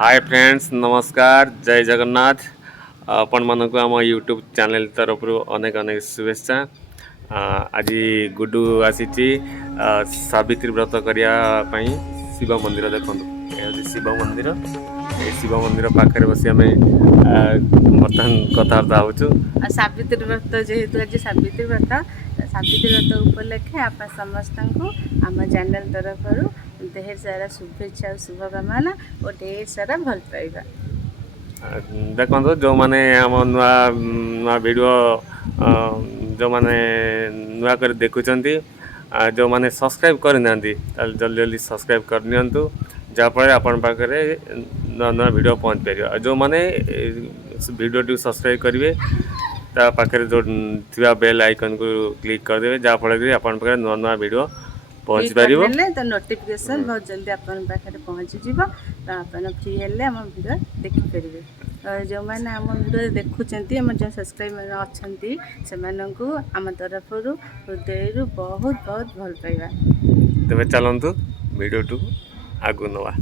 Hi friends नमस्कार जय जगन्नाथ आपण मानक आम यूट्यूब चैनल तरफ अनेक अनेक शुभेच्छा। आज गुडू आसी सावित्री व्रत करने शिव मंदिर देखो ये शिव मंदिर ये शिव मंदिर पाखे बसी आम बर्तमान कथबार्ता होचु। सावित्री व्रत जेहेतु आज सावित्री व्रत उपलक्षे आप समस्त आम चैनल तरफ ढेर सारा शुभेच्छा और शुभकामना और ढेर सारा भल पाइबा। देखो जो मैंने आम नुआ नुआ वीडियो जो मैंने नुआ कर देखुंट जो मैंने सब्सक्राइब करना जल्दी जल्दी सब्सक्राइब करनी जहाँफल आपण पाखे नुआ नुआ वीडियो पहुँच पार। जो मैंने वीडियो टी सब्सक्राइब करेंगे पाखे जो थी बेल आइकन को क्लिक करदे जहाँफल कि आपण पाखे नुआ नुआ वीडियो पहुँच पार तो नोटिफिकेशन बहुत जल्दी अपन पाखे पहुँची जीव तो आप फ्री हेल्ले आम वीडियो देखिपारे। जो मैंने आम वीडियो देखुंट आम जो सब्सक्राइबर अच्छा से आम तरफ हृदय बहुत बहुत भल पाइबा। तेज चलतु वीडियो टू आगु नवा।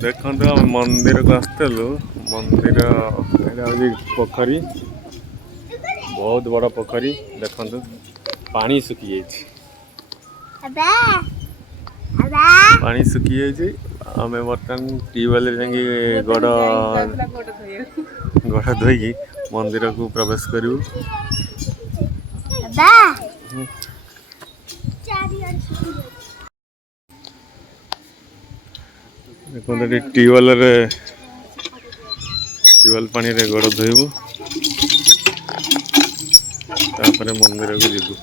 देखो मंदिर को आसलु मंदिर पोखरी बहुत बड़ा पोखरी देखो पानी सुखी पानी सुखी आम बर्तमान ट्यूबवेल जाकि गड़ गड़ धोई मंदिर को प्रवेश करूँ। देखते ट्यूबवेल पानी रे गोड़ धोबू तापर मंदिर को जीवु।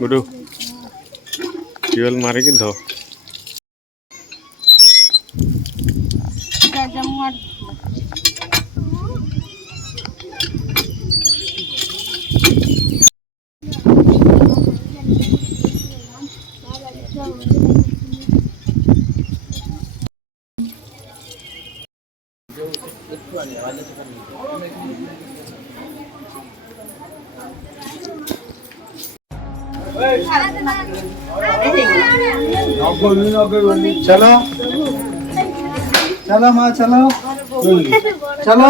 गुडू ट्यूबवेल मारिकी धो चलो चलो माँ चलो चलो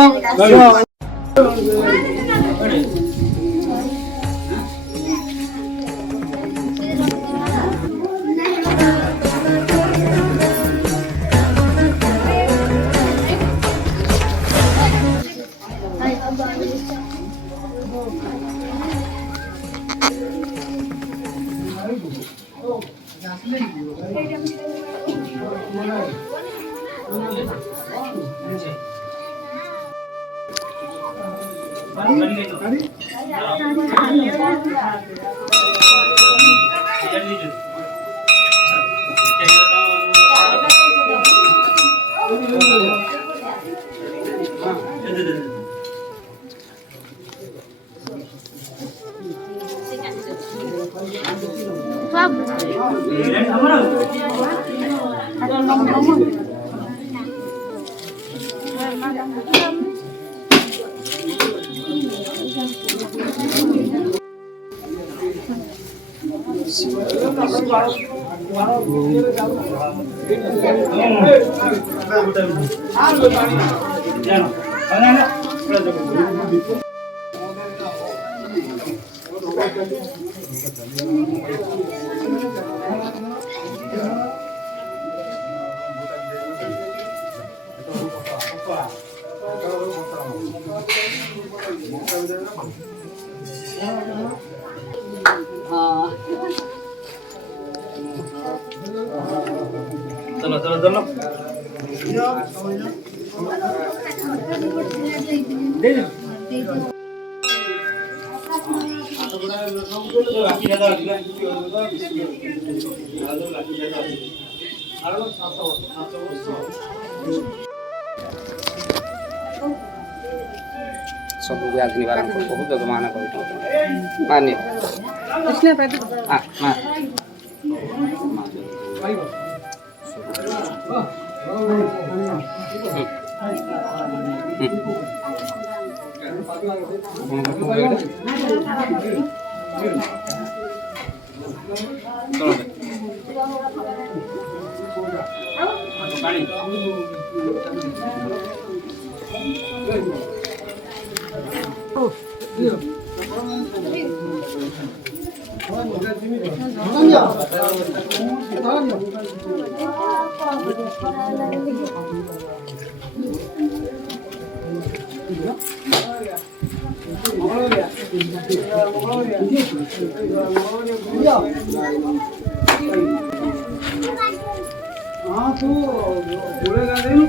चलो चलो चलो सब व्याज निवारण को बहुत जमाना कर मान्य कृष्ण पैदल हाँ हाँ हाँ तू बोलेगा नहीं